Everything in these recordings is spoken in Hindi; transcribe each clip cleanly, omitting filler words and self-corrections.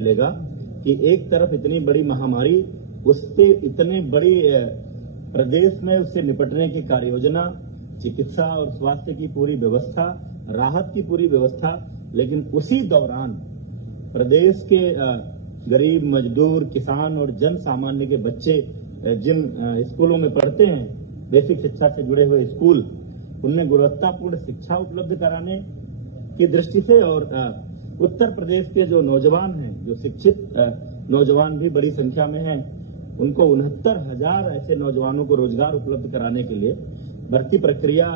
मिलेगा कि एक तरफ इतनी बड़ी महामारी, उससे इतने बड़ी प्रदेश में उससे निपटने की कार्ययोजना, चिकित्सा और स्वास्थ्य की पूरी व्यवस्था, राहत की पूरी व्यवस्था, लेकिन उसी दौरान प्रदेश के गरीब, मजदूर, किसान और जन सामान्य के बच्चे जिन स्कूलों में पढ़ते हैं, बेसिक शिक्षा से जुड़े हुए स्कूल, उनमें गुणवत्तापूर्ण शिक्षा उपलब्ध कराने की दृष्टि से और उत्तर प्रदेश के जो नौजवान हैं, जो शिक्षित नौजवान भी बड़ी संख्या में हैं, उनको 69,000 ऐसे नौजवानों को रोजगार उपलब्ध कराने के लिए भर्ती प्रक्रिया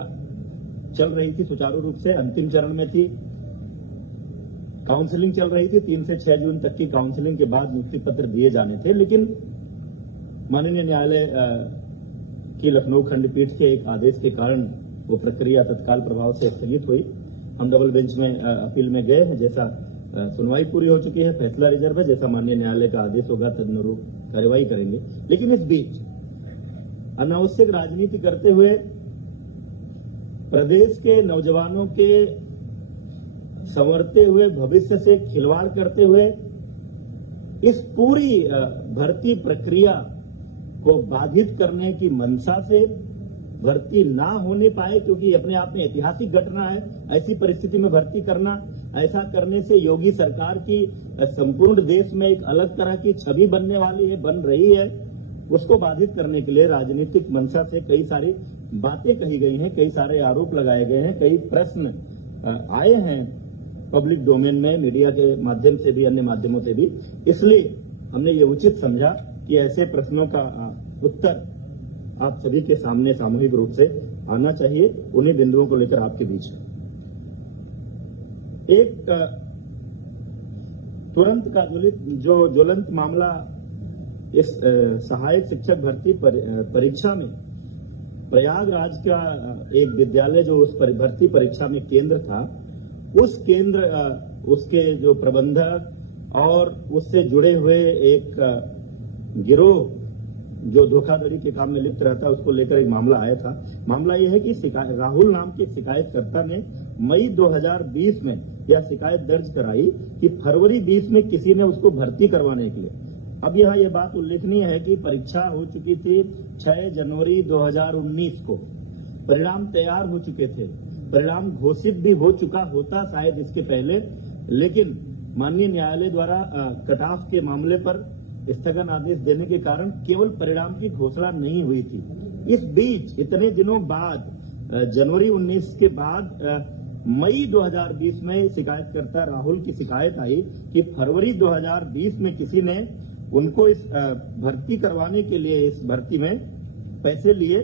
चल रही थी, सुचारू रूप से अंतिम चरण में थी। काउंसलिंग चल रही थी, 3 से 6 जून तक की काउंसलिंग के बाद नियुक्ति पत्र दिए जाने थे, लेकिन माननीय न्यायालय की लखनऊ खंडपीठ के एक आदेश के कारण वो प्रक्रिया तत्काल प्रभाव से स्थगित हुई। हम डबल बेंच में अपील में गए हैं, जैसा सुनवाई पूरी हो चुकी है, फैसला रिजर्व है, जैसा माननीय न्यायालय का आदेश होगा तदनुरूप कार्रवाई करेंगे। लेकिन इस बीच अनावश्यक राजनीति करते हुए प्रदेश के नौजवानों के संवरते हुए भविष्य से खिलवाड़ करते हुए इस पूरी भर्ती प्रक्रिया को बाधित करने की मंशा से भर्ती ना होने पाए, क्योंकि अपने आप में ऐतिहासिक घटना है। ऐसी परिस्थिति में भर्ती करना, ऐसा करने से योगी सरकार की संपूर्ण देश में एक अलग तरह की छवि बनने वाली है, बन रही है। उसको बाधित करने के लिए राजनीतिक मंशा से कई सारी बातें कही गई हैं, कई सारे आरोप लगाए गए हैं, कई प्रश्न आए हैं पब्लिक डोमेन में, मीडिया के माध्यम से भी, अन्य माध्यमों से भी। इसलिए हमने ये उचित समझा कि ऐसे प्रश्नों का उत्तर आप सभी के सामने सामूहिक रूप से आना चाहिए। उन्हीं बिंदुओं को लेकर आपके बीच एक तुरंत का जो ज्वलंत मामला इस सहायक शिक्षक भर्ती परीक्षा में प्रयागराज का एक विद्यालय जो उस भर्ती परीक्षा में केंद्र था, उस केंद्र उसके जो प्रबंधक और उससे जुड़े हुए एक गिरोह जो धोखाधड़ी के काम में लिप्त रहता है, उसको लेकर एक मामला आया था। मामला यह है कि राहुल नाम के शिकायतकर्ता ने मई 2020 में यह शिकायत दर्ज कराई कि फरवरी 20 में किसी ने उसको भर्ती करवाने के लिए। अब यहाँ यह बात उल्लेखनीय है कि परीक्षा हो चुकी थी 6 जनवरी 2019 को, परिणाम तैयार हो चुके थे, परिणाम घोषित भी हो चुका होता शायद इसके पहले, लेकिन माननीय न्यायालय द्वारा कट ऑफ के मामले पर स्थगन आदेश देने के कारण केवल परिणाम की घोषणा नहीं हुई थी। इस बीच इतने दिनों बाद, जनवरी 19 के बाद मई 2020 में शिकायतकर्ता राहुल की शिकायत आई कि फरवरी 2020 में किसी ने उनको इस भर्ती करवाने के लिए इस भर्ती में पैसे लिए।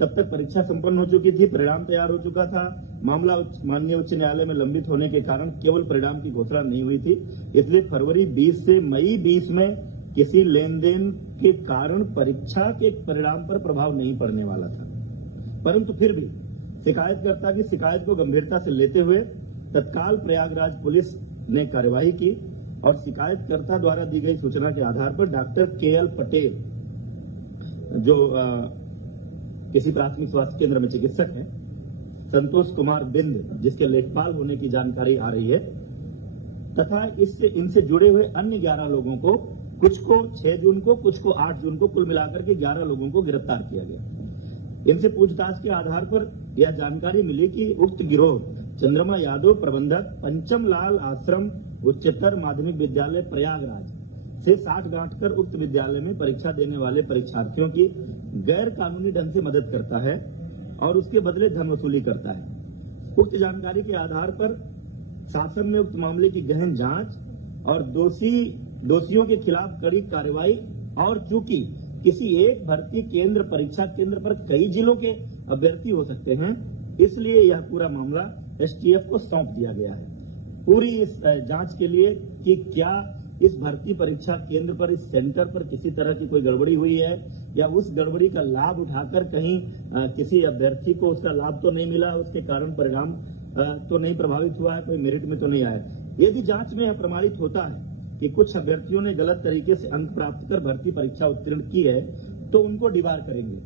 तब तक परीक्षा संपन्न हो चुकी थी, परिणाम तैयार हो चुका था। मामला माननीय उच्च न्यायालय में लंबित होने के कारण केवल परिणाम की घोषणा नहीं हुई थी। इसलिए फरवरी 20 से मई 20 में किसी लेन देन के कारण परीक्षा के परिणाम पर प्रभाव नहीं पड़ने वाला था। परंतु फिर भी शिकायतकर्ता की शिकायत को गंभीरता से लेते हुए तत्काल प्रयागराज पुलिस ने कार्यवाही की और शिकायतकर्ता द्वारा दी गई सूचना के आधार पर डॉक्टर KL पटेल, जो किसी प्राथमिक स्वास्थ्य केंद्र में चिकित्सक हैं, संतोष कुमार बिंद, जिसके लेखपाल होने की जानकारी आ रही है, तथा इनसे जुड़े हुए अन्य 11 लोगों को, कुछ को 6 जून को, कुछ को 8 जून को, कुल मिलाकर के 11 लोगों को गिरफ्तार किया गया। इनसे पूछताछ के आधार पर यह जानकारी मिली कि उक्त गिरोह चंद्रमा यादव, प्रबंधक, पंचम लाल आश्रम उच्चतर माध्यमिक विद्यालय प्रयागराज से 60 गांठ कर उक्त विद्यालय में परीक्षा देने वाले परीक्षार्थियों की गैर कानूनी ढंग से मदद करता है और उसके बदले धन वसूली करता है। उक्त जानकारी के आधार पर शासन ने उक्त मामले की गहन जांच और दोषियों के खिलाफ कड़ी कार्रवाई, और चूंकि किसी एक भर्ती केंद्र, परीक्षा केंद्र पर कई जिलों के अभ्यर्थी हो सकते हैं, इसलिए यह पूरा मामला STF को सौंप दिया गया है पूरी इस जांच के लिए कि क्या इस भर्ती परीक्षा केंद्र पर, इस सेंटर पर किसी तरह की कोई गड़बड़ी हुई है या उस गड़बड़ी का लाभ उठाकर कहीं किसी अभ्यर्थी को उसका लाभ तो नहीं मिला, उसके कारण परिणाम तो नहीं प्रभावित हुआ है, कोई मेरिट में तो नहीं आया। यदि जांच में यह प्रमाणित होता है कि कुछ अभ्यर्थियों ने गलत तरीके से अंक प्राप्त कर भर्ती परीक्षा उत्तीर्ण की है, तो उनको डिबार करेंगे।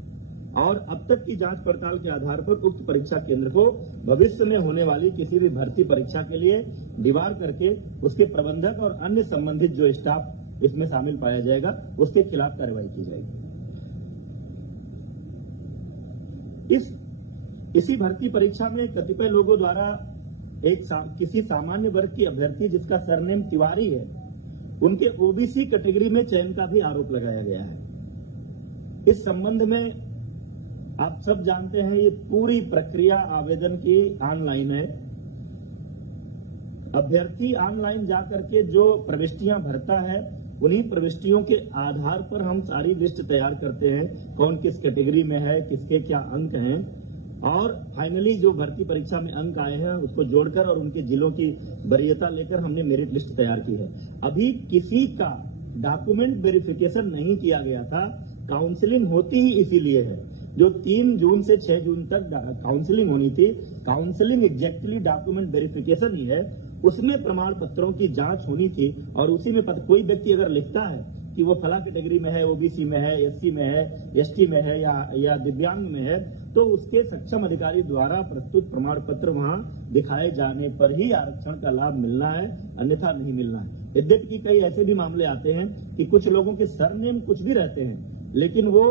और अब तक की जांच पड़ताल के आधार पर उक्त परीक्षा केंद्र को भविष्य में होने वाली किसी भी भर्ती परीक्षा के लिए डिवार करके उसके प्रबंधक और अन्य संबंधित जो स्टाफ इसमें शामिल पाया जाएगा उसके खिलाफ कार्रवाई की जाएगी। इसी भर्ती परीक्षा में कतिपय लोगों द्वारा किसी सामान्य वर्ग की अभ्यर्थी जिसका सरनेम तिवारी है उनके ओबीसी कैटेगरी में चयन का भी आरोप लगाया गया है। इस संबंध में आप सब जानते हैं ये पूरी प्रक्रिया आवेदन की ऑनलाइन है। अभ्यर्थी ऑनलाइन जाकर के जो प्रविष्टियां भरता है उन्हीं प्रविष्टियों के आधार पर हम सारी लिस्ट तैयार करते हैं, कौन किस कैटेगरी में है, किसके क्या अंक हैं, और फाइनली जो भर्ती परीक्षा में अंक आए हैं उसको जोड़कर और उनके जिलों की वरीयता लेकर हमने मेरिट लिस्ट तैयार की है। अभी किसी का डॉक्यूमेंट वेरिफिकेशन नहीं किया गया था। काउंसलिंग होती ही इसीलिए है। जो 3 जून से 6 जून तक काउंसलिंग होनी थी, काउंसलिंग एग्जैक्टली डॉक्यूमेंट वेरिफिकेशन ही है। उसमें प्रमाण पत्रों की जांच होनी थी और उसी में कोई व्यक्ति अगर लिखता है कि वो फला कैटेगरी में है, ओबीसी में है, एससी में है, एसटी में है या दिव्यांग में है, तो उसके सक्षम अधिकारी द्वारा प्रस्तुत प्रमाण पत्र वहां दिखाए जाने पर ही आरक्षण का लाभ मिलना है, अन्यथा नहीं मिलना है। यद्यपि कि कई ऐसे भी मामले आते हैं कि कुछ लोगों के सरनेम कुछ भी रहते हैं लेकिन वो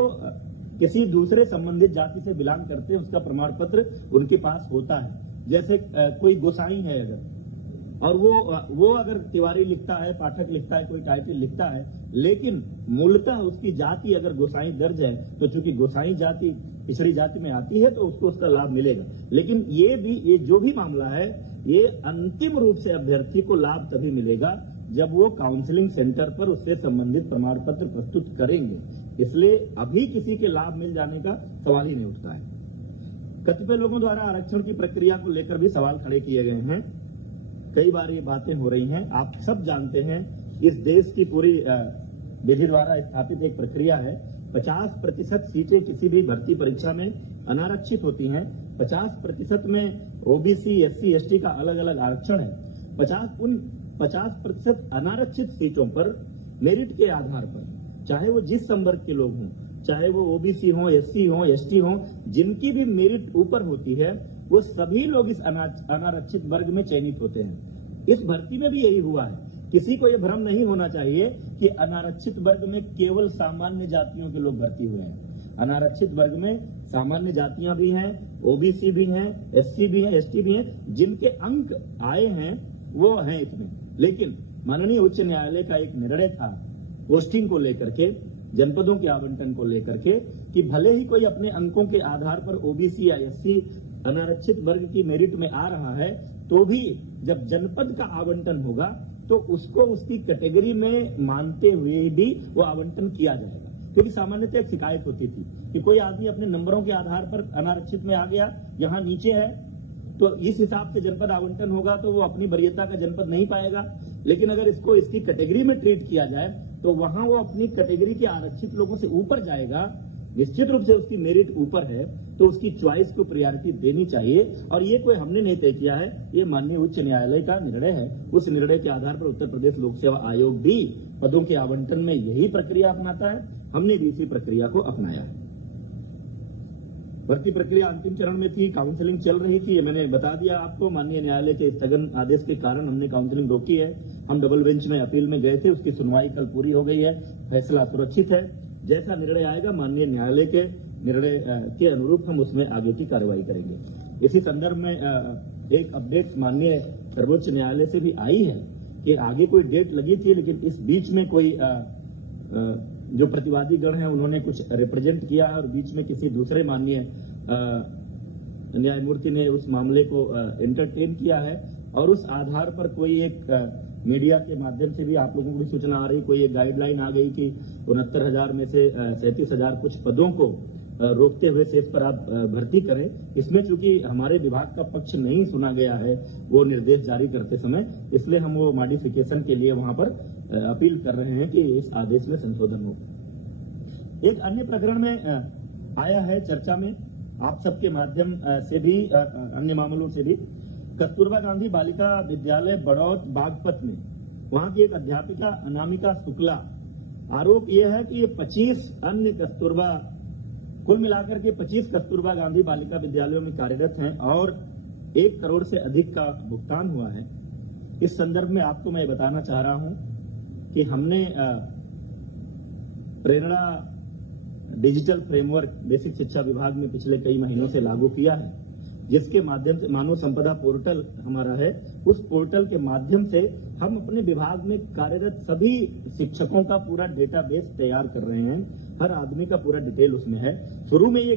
किसी दूसरे संबंधित जाति से बिलोंग करते हैं, उसका प्रमाण पत्र उनके पास होता है। जैसे कोई गोसाई है अगर, और वो अगर तिवारी लिखता है, पाठक लिखता है, कोई टाइटल लिखता है, लेकिन मूलतः उसकी जाति अगर गोसाई दर्ज है तो चूंकि गोसाई जाति पिछड़ी जाति में आती है तो उसको उसका लाभ मिलेगा। लेकिन ये जो भी मामला है ये अंतिम रूप से अभ्यर्थी को लाभ तभी मिलेगा जब वो काउंसलिंग सेंटर पर उससे संबंधित प्रमाण पत्र प्रस्तुत करेंगे। इसलिए अभी किसी के लाभ मिल जाने का सवाल ही नहीं उठता है। कतिपय लोगों द्वारा आरक्षण की प्रक्रिया को लेकर भी सवाल खड़े किए गए हैं। कई बार ये बातें हो रही हैं। आप सब जानते हैं इस देश की पूरी विधि द्वारा स्थापित एक प्रक्रिया है। 50% सीटें किसी भी भर्ती परीक्षा में अनारक्षित होती हैं। 50% में ओबीसी, एससी, एसटी का अलग अलग आरक्षण है। 50% अनारक्षित सीटों पर मेरिट के आधार पर, चाहे वो जिस संवर्ग के लोग हों, चाहे वो ओबीसी हों, एससी हों, एसटी हों, जिनकी भी मेरिट ऊपर होती है वो सभी लोग इस अनारक्षित वर्ग में चयनित होते हैं। इस भर्ती में भी यही हुआ है। किसी को यह भ्रम नहीं होना चाहिए कि अनारक्षित वर्ग में केवल सामान्य जातियों के लोग भर्ती हुए हैं। अनारक्षित वर्ग में सामान्य जातियां भी हैं, ओबीसी भी हैं, एससी भी हैं, एसटी भी हैं। जिनके अंक आए हैं वो हैं इसमें। लेकिन माननीय उच्च न्यायालय का एक निर्णय था पोस्टिंग को लेकर के, जनपदों के आवंटन को लेकर के, कि भले ही कोई अपने अंकों के आधार पर ओबीसी या एससी अनारक्षित वर्ग की मेरिट में आ रहा है तो भी जब जनपद का आवंटन होगा तो उसको उसकी कैटेगरी में मानते हुए भी वो आवंटन किया जाएगा। क्योंकि सामान्यतः एक शिकायत होती थी कि कोई आदमी अपने नंबरों के आधार पर अनारक्षित में आ गया, यहाँ नीचे है, तो इस हिसाब से जनपद आवंटन होगा तो वो अपनी वरीयता का जनपद नहीं पाएगा। लेकिन अगर इसको इसकी कैटेगरी में ट्रीट किया जाए तो वहां वो अपनी कैटेगरी के आरक्षित लोगों से ऊपर जाएगा। निश्चित रूप से उसकी मेरिट ऊपर है तो उसकी च्वाइस को प्रायोरिटी देनी चाहिए। और ये कोई हमने नहीं तय किया है, ये माननीय उच्च न्यायालय का निर्णय है। उस निर्णय के आधार पर उत्तर प्रदेश लोक सेवा आयोग भी पदों के आवंटन में यही प्रक्रिया अपनाता है। हमने भी इसी प्रक्रिया को अपनाया है। भर्ती प्रक्रिया अंतिम चरण में थी, काउंसलिंग चल रही थी, ये मैंने बता दिया आपको। माननीय न्यायालय के स्थगन आदेश के कारण हमने काउंसलिंग रोकी है। हम डबल बेंच में अपील में गए थे, उसकी सुनवाई कल पूरी हो गई है। फैसला सुरक्षित है। जैसा निर्णय आएगा माननीय न्यायालय के निर्णय के अनुरूप हम उसमें आगे की कार्रवाई करेंगे। इसी संदर्भ में एक अपडेट माननीय सर्वोच्च न्यायालय से भी आई है कि आगे कोई डेट लगी थी, लेकिन इस बीच में कोई जो प्रतिवादी गण है उन्होंने कुछ रिप्रेजेंट किया है और बीच में किसी दूसरे माननीय न्यायमूर्ति ने उस मामले को एंटरटेन किया है और उस आधार पर कोई एक मीडिया के माध्यम से भी आप लोगों को भी सूचना आ रही, कोई एक गाइडलाइन आ गई कि 69,000 में से 37,000 कुछ पदों को रोकते हुए शेष पर आप भर्ती करें। इसमें चूंकि हमारे विभाग का पक्ष नहीं सुना गया है वो निर्देश जारी करते समय, इसलिए हम वो मॉडिफिकेशन के लिए वहां पर अपील कर रहे हैं कि इस आदेश में संशोधन हो। एक अन्य प्रकरण में आया है चर्चा में आप सबके माध्यम से भी, अन्य मामलों से भी, कस्तूरबा गांधी बालिका विद्यालय बड़ौत बागपत में वहां की एक अध्यापिका अनामिका शुक्ला, आरोप यह है कि ये 25 अन्य कस्तूरबा कुल मिलाकर के 25 कस्तूरबा गांधी बालिका विद्यालयों में कार्यरत हैं और 1 करोड़ से अधिक का भुगतान हुआ है। इस संदर्भ में आपको मैं बताना चाह रहा हूं कि हमने प्रेरणा डिजिटल फ्रेमवर्क बेसिक शिक्षा विभाग में पिछले कई महीनों से लागू किया है, जिसके माध्यम से मानव संपदा पोर्टल हमारा है। उस पोर्टल के माध्यम से हम अपने विभाग में कार्यरत सभी शिक्षकों का पूरा डेटाबेस तैयार कर रहे हैं। हर आदमी का पूरा डिटेल उसमें है। शुरू में ये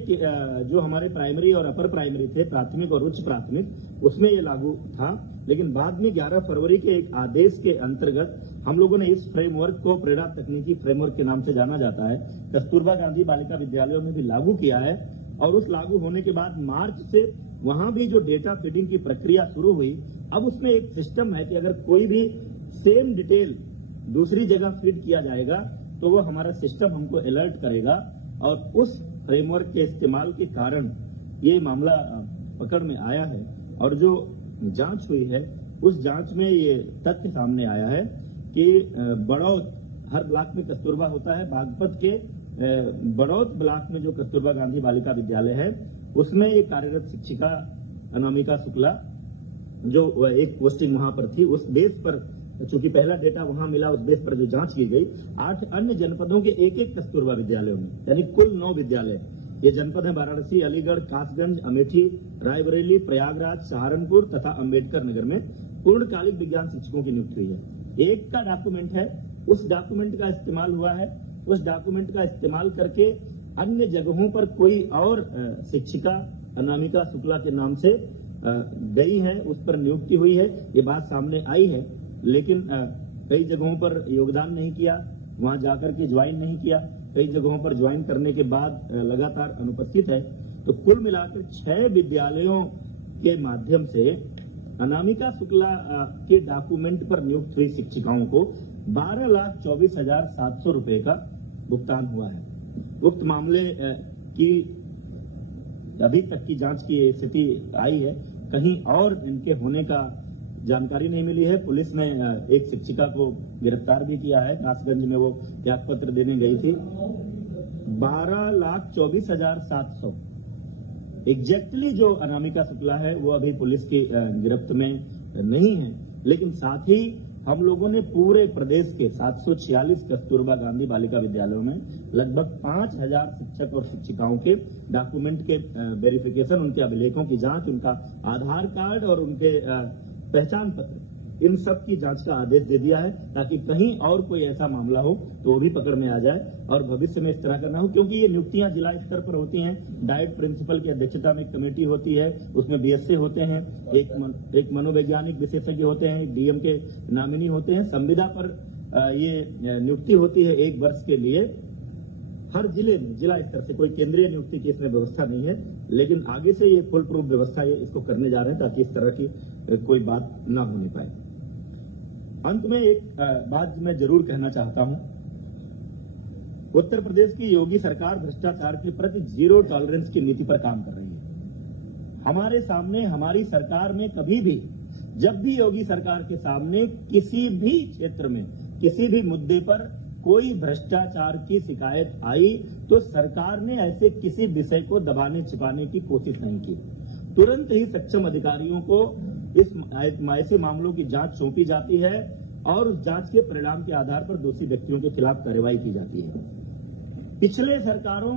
जो हमारे प्राइमरी और अपर प्राइमरी थे, प्राथमिक और उच्च प्राथमिक, उसमें ये लागू था, लेकिन बाद में 11 फरवरी के एक आदेश के अंतर्गत हम लोगों ने इस फ्रेमवर्क को प्रेरणा तकनीकी फ्रेमवर्क के नाम से जाना जाता है, कस्तूरबा गांधी बालिका विद्यालयों में भी लागू किया है। और उस लागू होने के बाद मार्च से वहां भी जो डेटा फीडिंग की प्रक्रिया शुरू हुई, अब उसमें एक सिस्टम है कि अगर कोई भी सेम डिटेल दूसरी जगह फीड किया जाएगा तो वो हमारा सिस्टम हमको अलर्ट करेगा। और उस फ्रेमवर्क के इस्तेमाल के कारण ये मामला पकड़ में आया है। और जो जांच हुई है उस जांच में ये तथ्य सामने आया है कि बड़ौत, हर ब्लॉक में कस्तूरबा होता है, बागपत के बड़ौत ब्लॉक में जो कस्तूरबा गांधी बालिका विद्यालय है उसमें ये कार्यरत शिक्षिका अनामिका शुक्ला जो एक पोस्टिंग वहां पर थी, उस बेस पर चूंकि पहला डेटा वहां मिला, उस बेस पर जो जांच की गई 8 अन्य जनपदों के एक कस्तूरबा विद्यालयों में, यानी कुल 9 विद्यालय। ये जनपद है वाराणसी, अलीगढ़, कासगंज, अमेठी, रायबरेली, प्रयागराज, सहारनपुर तथा अंबेडकर नगर में पूर्णकालिक विज्ञान शिक्षकों की नियुक्ति हुई है। एक का डॉक्यूमेंट है, उस डॉक्यूमेंट का इस्तेमाल हुआ है। उस डॉक्यूमेंट का इस्तेमाल करके अन्य जगहों पर कोई और शिक्षिका अनामिका शुक्ला के नाम से गई है, उस पर नियुक्ति हुई है, ये बात सामने आई है। लेकिन कई जगहों पर योगदान नहीं किया, वहां जाकर के ज्वाइन नहीं किया, कई जगहों पर ज्वाइन करने के बाद लगातार अनुपस्थित है। तो कुल मिलाकर 6 विद्यालयों के माध्यम से अनामिका शुक्ला के डॉक्यूमेंट पर नियुक्त हुई शिक्षिकाओं को 12,24,700 रुपए का भुगतान हुआ है। उक्त मामले की अभी तक की जांच की स्थिति आई है, कहीं और इनके होने का जानकारी नहीं मिली है। पुलिस ने एक शिक्षिका को गिरफ्तार भी किया है, कासगंज में वो त्याग पत्र देने गई थी। 12,24,700 एग्जैक्टली जो अनामिका शुक्ला है वो अभी पुलिस की गिरफ्त में नहीं है। लेकिन साथ ही हम लोगों ने पूरे प्रदेश के 746 कस्तूरबा गांधी बालिका विद्यालयों में लगभग 5,000 शिक्षक और शिक्षिकाओं के डॉक्यूमेंट के वेरिफिकेशन, उनके अभिलेखों की जांच, उनका आधार कार्ड और उनके पहचान पत्र, इन सब की जांच का आदेश दे दिया है, ताकि कहीं और कोई ऐसा मामला हो तो वो भी पकड़ में आ जाए और भविष्य में इस तरह का ना हो। क्योंकि ये नियुक्तियां जिला स्तर पर होती हैं, डाइट प्रिंसिपल की अध्यक्षता में एक कमेटी होती है, उसमें बीएससी होते हैं, एक मनोवैज्ञानिक विशेषज्ञ होते हैं, एक डीएम के नामिनी होते हैं। संविदा पर ये नियुक्ति होती है 1 वर्ष के लिए। हर जिले में जिला स्तर से कोई केंद्रीय नियुक्ति की इसमें व्यवस्था नहीं है, लेकिन आगे से ये फुल प्रूफ व्यवस्था ये इसको करने जा रहे हैं ताकि इस तरह की कोई बात ना होने पाए। अंत में एक बात मैं जरूर कहना चाहता हूं, उत्तर प्रदेश की योगी सरकार भ्रष्टाचार के प्रति जीरो टॉलरेंस की नीति पर काम कर रही है। हमारे सामने, हमारी सरकार में कभी भी, जब भी योगी सरकार के सामने किसी भी क्षेत्र में, किसी भी मुद्दे पर कोई भ्रष्टाचार की शिकायत आई तो सरकार ने ऐसे किसी विषय को दबाने छिपाने की कोशिश नहीं की। तुरंत ही सक्षम अधिकारियों को ऐसे मामलों की जांच सौंपी जाती है और उस जांच के परिणाम के आधार पर दोषी व्यक्तियों के खिलाफ कार्रवाई की जाती है। पिछले सरकारों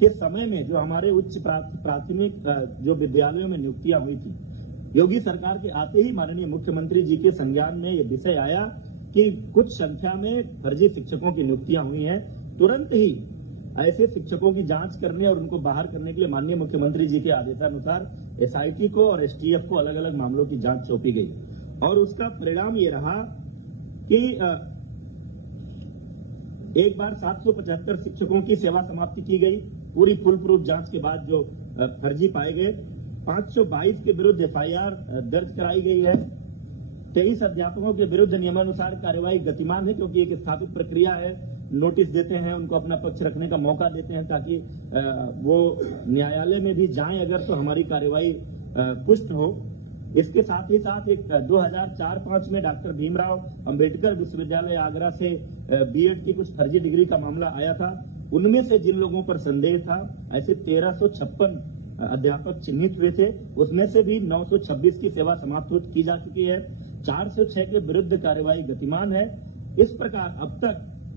के समय में जो हमारे उच्च प्राथमिक जो विद्यालयों में नियुक्तियां हुई थी, योगी सरकार के आते ही माननीय मुख्यमंत्री जी के संज्ञान में ये विषय आया कि कुछ संख्या में फर्जी शिक्षकों की नियुक्तियां हुई हैं। तुरंत ही ऐसे शिक्षकों की जांच करने और उनको बाहर करने के लिए माननीय मुख्यमंत्री जी के आदेशानुसार एसआईटी को और एसटीएफ को अलग अलग मामलों की जांच सौंपी गई और उसका परिणाम ये रहा कि एक बार 775 शिक्षकों की सेवा समाप्ति की गई। पूरी फुल प्रूफ जांच के बाद जो फर्जी पाए गए, 522 के विरुद्ध एफआईआर दर्ज कराई गई है। 23 अध्यापकों के विरुद्ध नियमानुसार कार्यवाही गतिमान है, क्योंकि एक स्थापित प्रक्रिया है। नोटिस देते हैं, उनको अपना पक्ष रखने का मौका देते हैं ताकि वो न्यायालय में भी जाएं अगर तो हमारी कार्यवाही पुष्ट हो। इसके साथ ही साथ एक 2004-05 में डॉक्टर भीमराव अंबेडकर विश्वविद्यालय आगरा से बीएड की कुछ फर्जी डिग्री का मामला आया था। उनमें से जिन लोगों पर संदेह था, ऐसे 1356 अध्यापक चिन्हित हुए थे, उसमें से भी 926 की सेवा समाप्त की जा चुकी है। 406 के विरुद्ध कार्यवाही गतिमान है। इस प्रकार अब तक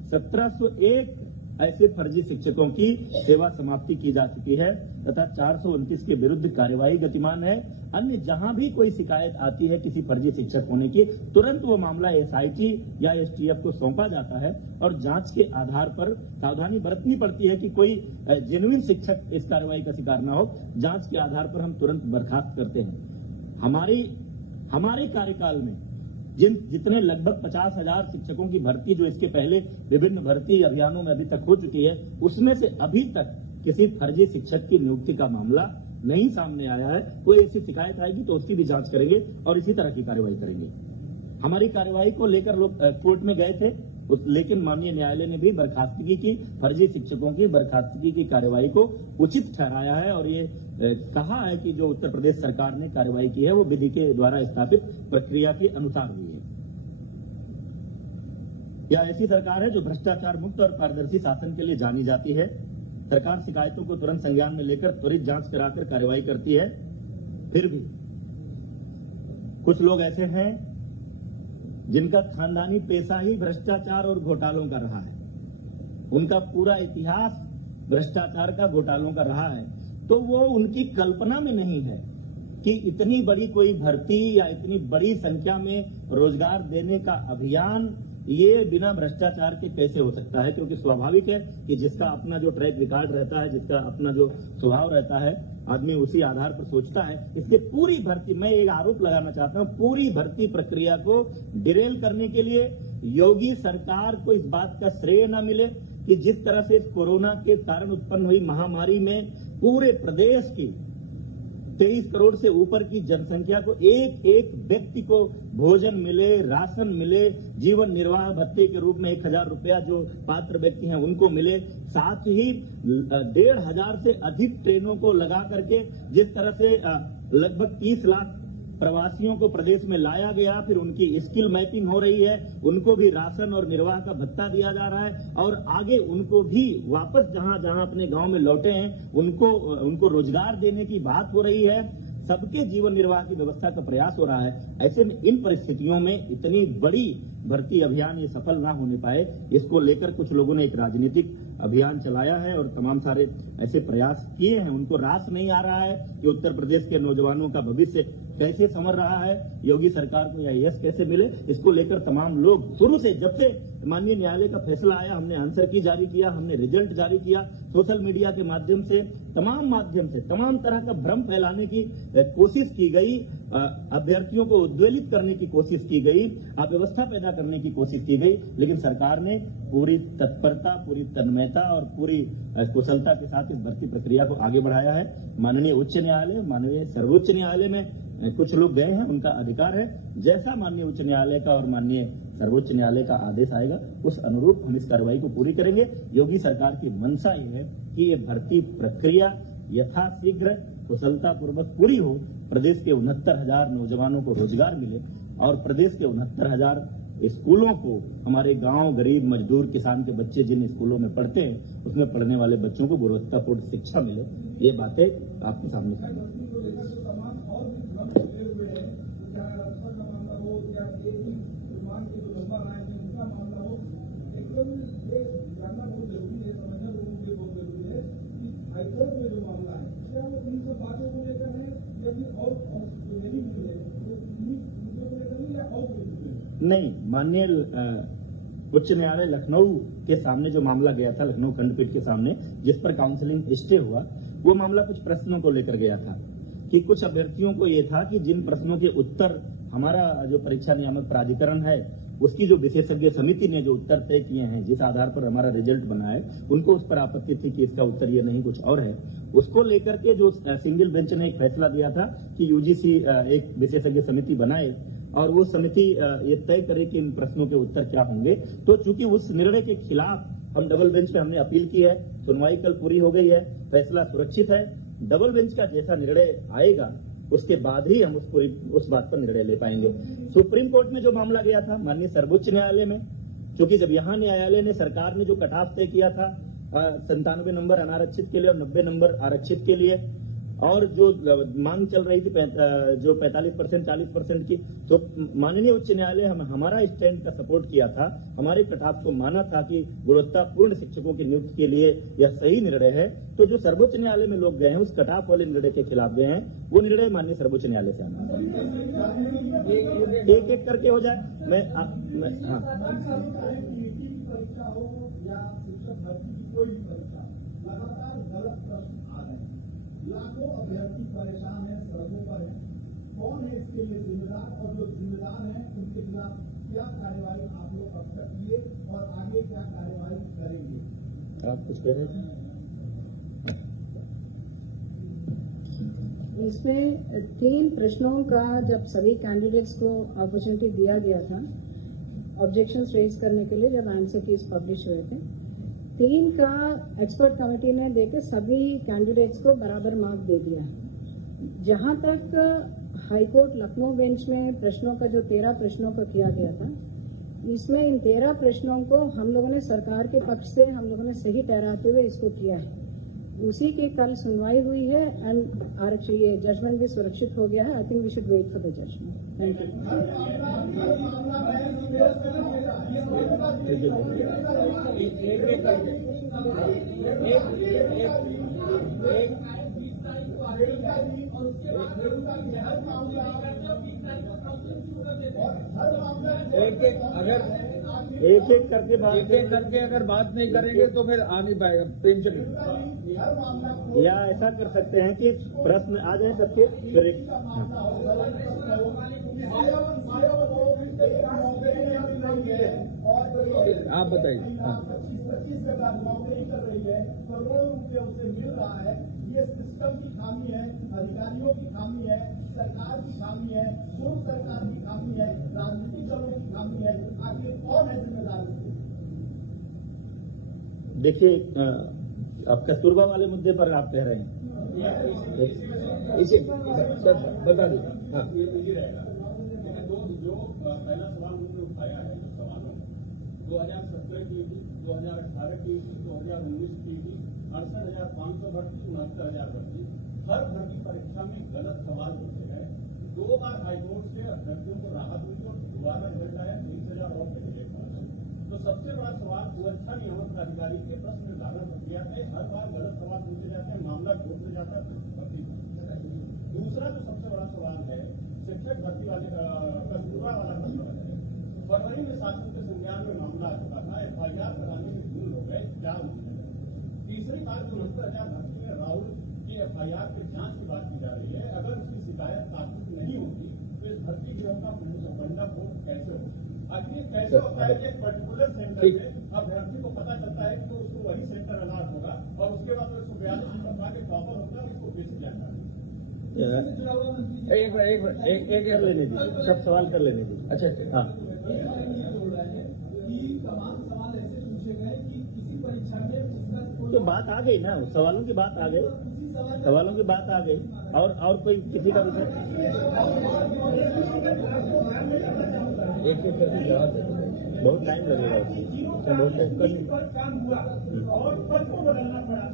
1701 ऐसे फर्जी शिक्षकों की सेवा समाप्ति की जा चुकी है तथा 429 के विरुद्ध कार्यवाही गतिमान है। अन्य जहां भी कोई शिकायत आती है किसी फर्जी शिक्षक होने की, तुरंत वो मामला एसआईटी या एसटीएफ को सौंपा जाता है और जांच के आधार पर सावधानी बरतनी पड़ती है कि कोई जेन्युइन शिक्षक इस कार्रवाई का शिकार न हो। जांच के आधार पर हम तुरंत बर्खास्त करते हैं। हमारे कार्यकाल में जितने लगभग 50,000 शिक्षकों की भर्ती जो इसके पहले विभिन्न भर्ती अभियानों में अभी तक हो चुकी है, उसमें से अभी तक किसी फर्जी शिक्षक की नियुक्ति का मामला नहीं सामने आया है। कोई ऐसी शिकायत आएगी तो उसकी भी जांच करेंगे और इसी तरह की कार्रवाई करेंगे। हमारी कार्रवाई को लेकर लोग कोर्ट में गए थे, लेकिन माननीय न्यायालय ने भी बर्खास्तगी की, फर्जी शिक्षकों की बर्खास्तगी की कार्रवाई को उचित ठहराया है और ये कहा है कि जो उत्तर प्रदेश सरकार ने कार्रवाई की है वो विधि के द्वारा स्थापित प्रक्रिया के अनुसार हुई है। यह ऐसी सरकार है जो भ्रष्टाचार मुक्त और पारदर्शी शासन के लिए जानी जाती है। सरकार शिकायतों को तुरंत संज्ञान में लेकर त्वरित जांच कराकर कार्रवाई करती है। फिर भी कुछ लोग ऐसे हैं जिनका खानदानी पेशा ही भ्रष्टाचार और घोटालों का रहा है। उनका पूरा इतिहास भ्रष्टाचार का, घोटालों का रहा है, तो वो उनकी कल्पना में नहीं है कि इतनी बड़ी कोई भर्ती या इतनी बड़ी संख्या में रोजगार देने का अभियान ये बिना भ्रष्टाचार के कैसे हो सकता है। क्योंकि स्वाभाविक है कि जिसका अपना जो ट्रैक रिकॉर्ड रहता है, जिसका अपना जो स्वभाव रहता है, आदमी उसी आधार पर सोचता है। इसलिए पूरी भर्ती, मैं एक आरोप लगाना चाहता हूं, पूरी भर्ती प्रक्रिया को डिरेल करने के लिए योगी सरकार को इस बात का श्रेय न मिले कि जिस तरह से कोरोना के कारण उत्पन्न हुई महामारी में पूरे प्रदेश की 23 करोड़ से ऊपर की जनसंख्या को एक एक व्यक्ति को भोजन मिले, राशन मिले, जीवन निर्वाह भत्ते के रूप में 1,000 रुपया जो पात्र व्यक्ति हैं उनको मिले, साथ ही 1,500 से अधिक ट्रेनों को लगा करके जिस तरह से लगभग 30 लाख प्रवासियों को प्रदेश में लाया गया, फिर उनकी स्किल मैपिंग हो रही है, उनको भी राशन और निर्वाह का भत्ता दिया जा रहा है और आगे उनको भी वापस जहां जहां अपने गांव में लौटे हैं उनको रोजगार देने की बात हो रही है। सबके जीवन निर्वाह की व्यवस्था का प्रयास हो रहा है। ऐसे में इन परिस्थितियों में इतनी बड़ी भर्ती अभियान ये सफल ना होने पाए, इसको लेकर कुछ लोगों ने एक राजनीतिक अभियान चलाया है और तमाम सारे ऐसे प्रयास किए हैं। उनको रास नहीं आ रहा है कि उत्तर प्रदेश के नौजवानों का भविष्य कैसे संवर रहा है, योगी सरकार को यह यश कैसे मिले, इसको लेकर तमाम लोग शुरू से, जब से माननीय न्यायालय का फैसला आया, हमने आंसर की जारी किया, हमने रिजल्ट जारी किया, सोशल मीडिया के माध्यम से तमाम तरह का भ्रम फैलाने की कोशिश की गई, अभ्यर्थियों को उद्वेलित करने की कोशिश की गई, अव्यवस्था पैदा करने की कोशिश की गई, लेकिन सरकार ने पूरी तत्परता, पूरी तन्मयता और पूरी कुशलता के साथ इस भर्ती प्रक्रिया को आगे बढ़ाया है। माननीय उच्च न्यायालय, माननीय सर्वोच्च न्यायालय में कुछ लोग गए हैं, उनका अधिकार है। जैसा माननीय उच्च न्यायालय का और माननीय सर्वोच्च न्यायालय का आदेश आएगा उस अनुरूप हम इस कार्रवाई को पूरी करेंगे। योगी सरकार की मंशा ये है कि ये भर्ती प्रक्रिया यथाशीघ्र कुशलतापूर्वक पूरी हो, प्रदेश के 69,000 नौजवानों को रोजगार मिले और प्रदेश के 69,000 स्कूलों को, हमारे गांव गरीब मजदूर किसान के बच्चे जिन स्कूलों में पढ़ते हैं उसमें पढ़ने वाले बच्चों को गुणवत्तापूर्ण शिक्षा मिले। ये बातें आपके सामने नहीं, माननीय उच्च न्यायालय लखनऊ के सामने जो मामला गया था, लखनऊ खंडपीठ के सामने, जिस पर काउंसलिंग स्टे हुआ, वो मामला कुछ प्रश्नों को लेकर गया था कि कुछ अभ्यर्थियों को ये था कि जिन प्रश्नों के उत्तर हमारा जो परीक्षा नियामक प्राधिकरण है उसकी जो विशेषज्ञ समिति ने जो उत्तर तय किए हैं, जिस आधार पर हमारा रिजल्ट बना है, उनको उस पर आपत्ति थी कि इसका उत्तर ये नहीं कुछ और है। उसको लेकर के जो सिंगल बेंच ने एक फैसला दिया था कि यूजीसी एक विशेषज्ञ समिति बनाए और वो समिति ये तय करे कि इन प्रश्नों के उत्तर क्या होंगे। तो चूंकि उस निर्णय के खिलाफ हम डबल बेंच पे हमने अपील की है, सुनवाई कल पूरी हो गई है, फैसला सुरक्षित है। डबल बेंच का जैसा निर्णय आएगा उसके बाद ही हम उस बात पर निर्णय ले पाएंगे। सुप्रीम कोर्ट में जो मामला गया था माननीय सर्वोच्च न्यायालय में, क्योंकि जब यहाँ न्यायालय ने, सरकार ने जो कट ऑफ तय किया था 97 नंबर अनारक्षित के लिए और 90 नंबर आरक्षित के लिए, और जो मांग चल रही थी जो 45% 40% की, तो माननीय उच्च न्यायालय हमारा स्टैंड का सपोर्ट किया था, हमारे कटाफ को माना था कि गुणवत्तापूर्ण शिक्षकों की नियुक्ति के लिए यह सही निर्णय है। तो जो सर्वोच्च न्यायालय में लोग गए हैं उस कटाफ वाले निर्णय के खिलाफ गए हैं, वो निर्णय माननीय सर्वोच्च न्यायालय से आना। एक एक करके हो जाए। हाँ, लाखों अभ्यर्थी परेशान है, सड़कों पर है, कौन है इसके लिए जिम्मेदार, और जो जिम्मेदार हैं उनके खिलाफ क्या कार्रवाई आप लोग अब तक किए और आगे क्या कार्रवाई करेंगे? आप कुछ कह रहे थे? इसमें 3 प्रश्नों का जब सभी कैंडिडेट्स को अपॉर्चुनिटी दिया गया था ऑब्जेक्शंस रेज करने के लिए, जब आंसर कीज पब्लिश हुए थे, 3 का एक्सपर्ट कमेटी ने देकर सभी कैंडिडेट्स को बराबर मार्क दे दिया। जहां तक हाईकोर्ट लखनऊ बेंच में प्रश्नों का जो 13 प्रश्नों का किया गया था, इसमें इन 13 प्रश्नों को हम लोगों ने सरकार के पक्ष से हम लोगों ने सही ठहराते हुए इसको किया है। उसी की कल सुनवाई हुई है एंड आरक्षण ये जजमेंट भी सुरक्षित हो गया है। I think we should wait for the judgment. Thank एक एक करके अगर बात नहीं करेंगे तो फिर आ नहीं पाएगा। प्रेमचंद, या ऐसा कर सकते हैं कि प्रश्न आ जाए सबके, फिर एक आप बताइए। 25,000 नौकरी कर रही है, करोड़ों रुपये उसे मिल रहा है। ये सिस्टम की खामी है, अधिकारियों की खामी है, सरकार की खामी है, पूर्व सरकार की खामी है, राजनीतिक दलों की खामी है। आखिर कौन है जिम्मेदार? देखिए, अब कस्तूरबा वाले मुद्दे पर आप कह रहे हैं, इसे बता दीजिए। हाँ, जो पहला सवाल उन्होंने उठाया है, जो सवालों 2017 की थी, 2018 की थी, 2019 की थी, 68,500 भर्ती, 69,000 भर्ती। हर भर्ती परीक्षा में गलत सवाल पूछे गए। 2 बार हाईकोर्ट से अभ्यर्थियों को राहत मिली और दोबारा रिजल्ट आया 30,000 और पहले। तो सबसे बड़ा सवाल सुरक्षा नियामक प्राधिकारी के प्रश्न निर्धारण प्रक्रिया में हर बार गलत सवाल पूछे जाते हैं, मामला कोर्ट में जाता है। दूसरा जो सबसे बड़ा सवाल है शिक्षक भर्ती वाले कस्तूरबा वाला प्रश्न है। फरवरी में शासन के संज्ञान में मामला आ चुका था, FIR कराने में जून हो गए, क्या तीसरी बार 69,000 भर्ती में राहुल की FIR की जांच की बात की जा रही है। अगर उसकी शिकायत तात्विक नहीं होती तो इस भर्ती गिरोह का भंडाफोड़ कैसे होगा? आखिर कैसे होता है कि एक पर्टिकुलर सेंटर में अभ्यर्थी को पता चलता है कि उसको वही सेंटर अलाट होगा और उसके बाद 142 नंबर पा के टॉपर होता है, उसको बेसिक जानकारी। एक कर लेने दीजिए, सब सवाल कर लेने दीजिए। अच्छा, हाँ, तमाम सवाल ऐसे पूछे गए कि किसी परीक्षा में तो बात आ गई ना, सवालों की बात आ गई, सवालों की बात आ गई। और कोई किसी का विषय एक एक करके जवाब दे। बहुत टाइम लगेगा उसमें, बहुत टाइम काम हुआ और पद को बदलना पड़ा।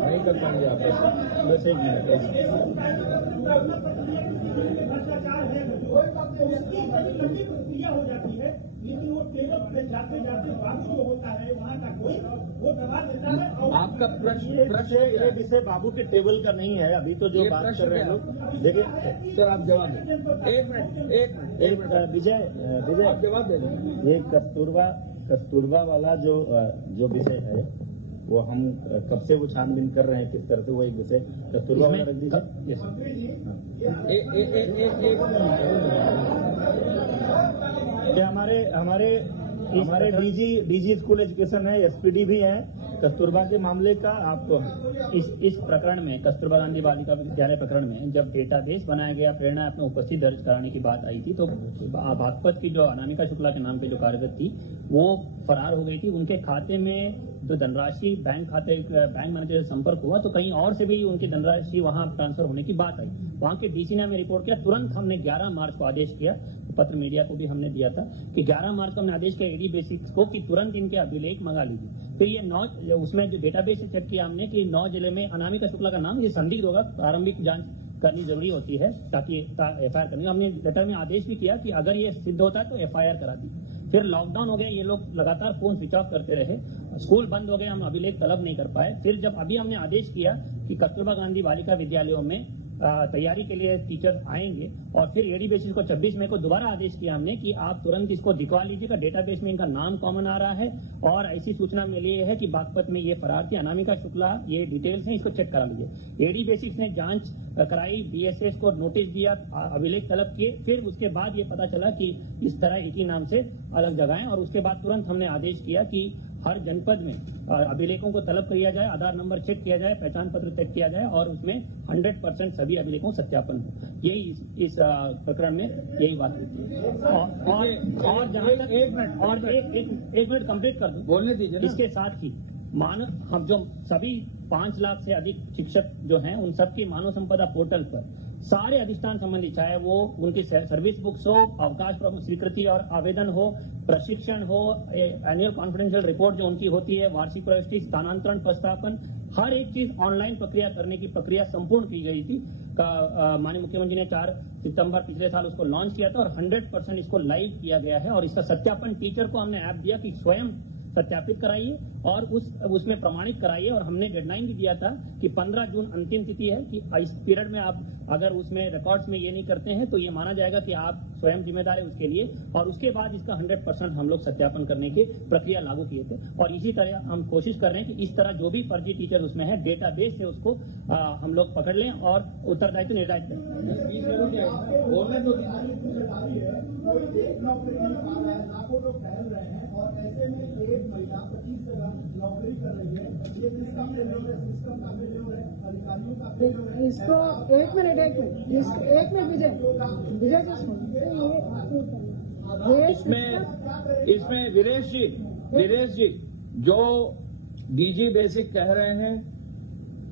नहीं कर पाएंगे आप। बस 1 मिनट। भ्रष्टाचार है, उसकी बड़ी लंबी प्रक्रिया हो जाती है, लेकिन वो टेबल पे जाते जाते बाबू जो होता है वहाँ का कोई वो दबा देता है। और आपका ये विषय बाबू के टेबल का नहीं है। अभी तो जो बात कर रहे हैं लोग, देखिए सर, आप जवाब दें। एक मिनट विजय आप जवाब दे दें। ये कस्तूरबा वाला जो विषय है वो हम कब से वो छानबीन कर रहे हैं, किस तरह से वो एक विषय कस्तूरबा वाला रख दीजिए। हमारे डीजी स्कूल एजुकेशन है, SPD भी है कस्तूरबा के मामले का। आपको इस प्रकरण में, कस्तूरबा गांधी बालिका विद्यालय प्रकरण में जब डेटाबेस बनाया गया, प्रेरणा ऐप में उपस्थित दर्ज कराने की बात आई थी, तो बागपत की जो अनामिका शुक्ला के नाम पे जो कार्यरत थी वो फरार हो गई थी। उनके खाते में जो धनराशि बैंक मैनेजर से संपर्क हुआ तो कहीं और से भी उनकी धनराशि वहां ट्रांसफर होने की बात आई। वहां के डीसी ने हमें रिपोर्ट किया, तुरंत हमने 11 मार्च को आदेश किया, पत्र मीडिया को भी हमने दिया था कि 11 मार्च को हमने आदेश किया एडी बेसिक्स को कि तुरंत इनके अभिलेख मंगा लीजिए। फिर ये उसमें जो डेटाबेस से चेक किया हमने कि 9 जिले में अनामिका शुक्ला का नाम ये संदिग्ध होगा, प्रारंभिक जांच करनी जरूरी होती है ताकि एफआईआर करनी। हमने लेटर में आदेश भी किया कि अगर ये सिद्ध होता है तो एफआईआर करा दी। फिर लॉकडाउन हो गया, ये लोग लगातार फोन स्विच ऑफ करते रहे, स्कूल बंद हो गए, हम अभिलेख तलब नहीं कर पाए। फिर जब अभी हमने आदेश किया कि कस्तूरबा गांधी बालिका विद्यालयों में तैयारी के लिए टीचर आएंगे और फिर एडी बेसिस को 26 मई को दोबारा आदेश किया हमने कि आप तुरंत इसको दिखवा लीजिएगा, डेटाबेस में इनका नाम कॉमन आ रहा है और ऐसी सूचना मिली है कि बागपत में ये फरार थी, अनामिका शुक्ला, ये डिटेल्स हैं, इसको चेक करा लीजिए। एडी बेसिक्स ने जांच कराई, बीएसएस को नोटिस दिया, अभिलेख तलब किए, फिर उसके बाद ये पता चला कि इस तरह एक ही नाम से अलग जगह है और उसके बाद तुरंत हमने आदेश किया कि हर जनपद में अभिलेखों को तलब किया जाए, आधार नंबर चेक किया जाए, पहचान पत्र चेक किया जाए और उसमें 100% सभी अभिलेखों सत्यापन हो। यही इस प्रकरण में यही बात होती है। और जहां तक एक मिनट कंप्लीट कर दूं, बोलने दीजिए ना। इसके साथ ही हम जो सभी 5 लाख से अधिक शिक्षक जो हैं उन सबकी मानव संपदा पोर्टल पर सारे अधिष्ठान संबंधी, चाहे वो उनकी सर्विस बुक्स हो, अवकाश स्वीकृति और आवेदन हो, प्रशिक्षण हो, एनुअल कॉन्फिडेंशियल रिपोर्ट जो उनकी होती है, वार्षिक प्रविष्टि, स्थानांतरण प्रस्तापन, हर एक चीज ऑनलाइन प्रक्रिया करने की प्रक्रिया संपूर्ण की गई थी। माननीय मुख्यमंत्री ने 4 सितंबर पिछले साल उसको लॉन्च किया था और 100% इसको लाइव किया गया है और इसका सत्यापन टीचर को हमने ऐप दिया कि स्वयं सत्यापित कराइए और उसमें प्रमाणित कराइए और हमने डेडलाइन भी दिया था कि 15 जून अंतिम तिथि है कि इस पीरियड में आप अगर उसमें रिकॉर्ड्स में ये नहीं करते हैं तो ये माना जाएगा कि आप स्वयं जिम्मेदार है उसके लिए और उसके बाद इसका 100% हम लोग सत्यापन करने की प्रक्रिया लागू किए थे। और इसी तरह हम कोशिश कर रहे हैं कि इस तरह जो भी फर्जी टीचर उसमें है डेटाबेस से उसको हम लोग पकड़ लें और उत्तरदायित्व निर्धारित करें। कोई एक नौकरी नहीं पा रहा है, लाखों लोग टहल रहे हैं और ऐसे में एक महिला 25 जगह नौकरी कर रही है। ये सिस्टम फेल्योर है, सिस्टम का फेल्योर है, अधिकारियों का फेल्योर है। इसको एक मिनट विजय इसमें वीरेश जी जो डीजी बेसिक कह रहे हैं,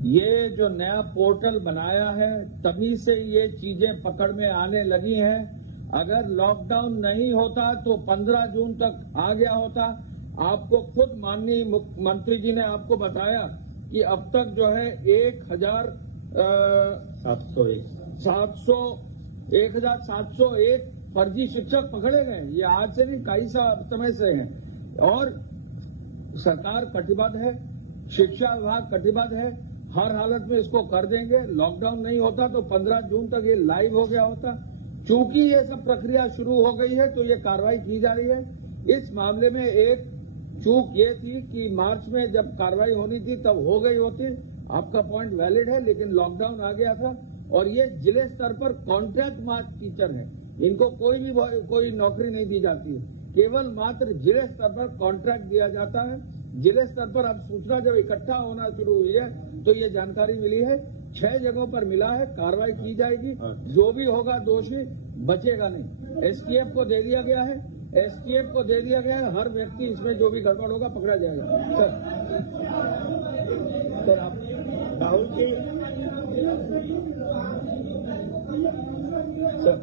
ये जो नया पोर्टल बनाया है तभी से ये चीजें पकड़ में आने लगी हैं। अगर लॉकडाउन नहीं होता तो 15 जून तक आ गया होता। आपको खुद माननीय मुख्यमंत्री जी ने आपको बताया कि अब तक जो है 1701 फर्जी शिक्षक पकड़े गए। ये आज से नहीं, कई समय से हैं और सरकार कटिबद्ध है, शिक्षा विभाग कटिबद्ध है, हर हालत में इसको कर देंगे। लॉकडाउन नहीं होता तो 15 जून तक ये लाइव हो गया होता। चूंकि ये सब प्रक्रिया शुरू हो गई है तो ये कार्रवाई की जा रही है। इस मामले में एक चूक ये थी कि मार्च में जब कार्रवाई होनी थी तब हो गई होती। आपका पॉइंट वैलिड है, लेकिन लॉकडाउन आ गया था और ये जिले स्तर पर कॉन्ट्रैक्ट मार्च टीचर है, इनको कोई नौकरी नहीं दी जाती है, केवल मात्र जिले स्तर पर कॉन्ट्रैक्ट दिया जाता है। जिले स्तर पर अब सूचना जब इकट्ठा होना शुरू हुई है तो ये जानकारी मिली है, 6 जगहों पर मिला है, कार्रवाई की जाएगी। जो भी होगा दोषी बचेगा नहीं। एसटीएफ को दे दिया गया है, हर व्यक्ति इसमें जो भी गड़बड़ होगा पकड़ा जाएगा। सर आप राहुल के सर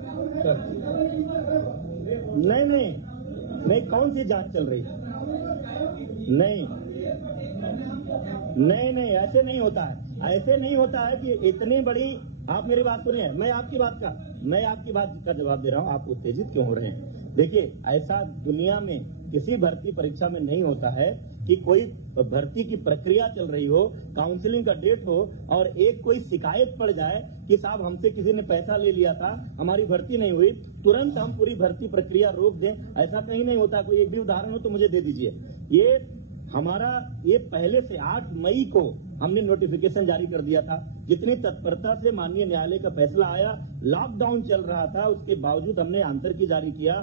नहीं कौन सी जांच चल रही है? नहीं ऐसे नहीं होता है कि इतनी बड़ी। आप मेरी बात सुनिए, मैं आपकी बात का जवाब दे रहा हूं। आप उत्तेजित क्यों हो रहे हैं? देखिए, ऐसा दुनिया में किसी भर्ती परीक्षा में नहीं होता है कि कोई भर्ती की प्रक्रिया चल रही हो, काउंसलिंग का डेट हो और एक कोई शिकायत पड़ जाए कि साहब हमसे किसी ने पैसा ले लिया था, हमारी भर्ती नहीं हुई, तुरंत हम पूरी भर्ती प्रक्रिया रोक दें। ऐसा कहीं नहीं होता। कोई एक भी उदाहरण हो तो मुझे दे दीजिए। ये पहले से 8 मई को हमने नोटिफिकेशन जारी कर दिया था। जितनी तत्परता से माननीय न्यायालय का फैसला आया, लॉकडाउन चल रहा था, उसके बावजूद हमने आंतर की जारी किया,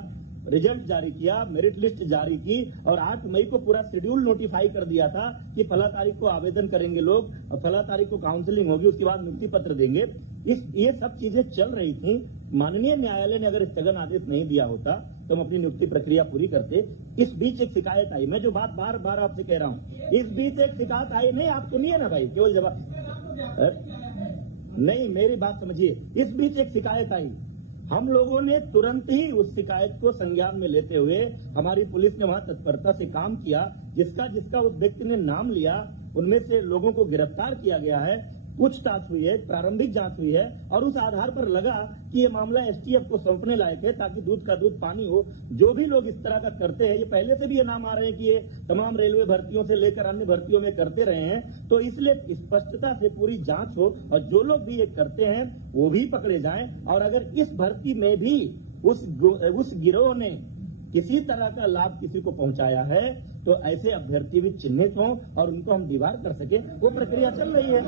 रिजल्ट जारी किया, मेरिट लिस्ट जारी की और 8 मई को पूरा शेड्यूल नोटिफाई कर दिया था कि फला तारीख को आवेदन करेंगे लोग, फला तारीख को काउंसलिंग होगी, उसके बाद नियुक्ति पत्र देंगे। ये सब चीजें चल रही थी। माननीय न्यायालय ने अगर स्थगन आदेश नहीं दिया होता तो तो हम अपनी नियुक्ति प्रक्रिया पूरी करते। इस बीच एक शिकायत आई, मैं जो बात बार बार आपसे कह रहा हूं, इस बीच एक शिकायत आई, नहीं आप सुनिए ना भाई, केवल जवाब नहीं, मेरी बात समझिए। इस बीच एक शिकायत आई, हम लोगों ने तुरंत ही उस शिकायत को संज्ञान में लेते हुए हमारी पुलिस ने वहां तत्परता से काम किया। जिसका जिसका उस व्यक्ति ने नाम लिया उनमें से लोगों को गिरफ्तार किया गया है, पूछताछ हुई है, प्रारंभिक जांच हुई है और उस आधार पर लगा कि ये मामला एसटीएफ को सौंपने लायक है ताकि दूध का दूध पानी हो। जो भी लोग इस तरह का करते हैं, ये पहले से भी ये नाम आ रहे हैं कि ये तमाम रेलवे भर्तियों से लेकर अन्य भर्तियों में करते रहे हैं, तो इसलिए स्पष्टता से पूरी जांच हो और जो लोग भी ये करते हैं वो भी पकड़े जाएं। और अगर इस भर्ती में भी उस गिरोह ने किसी तरह का लाभ किसी को पहुंचाया है तो ऐसे अभ्यर्थी भी चिन्हित हों और उनको हम दीवार कर सके, वो प्रक्रिया चल रही है।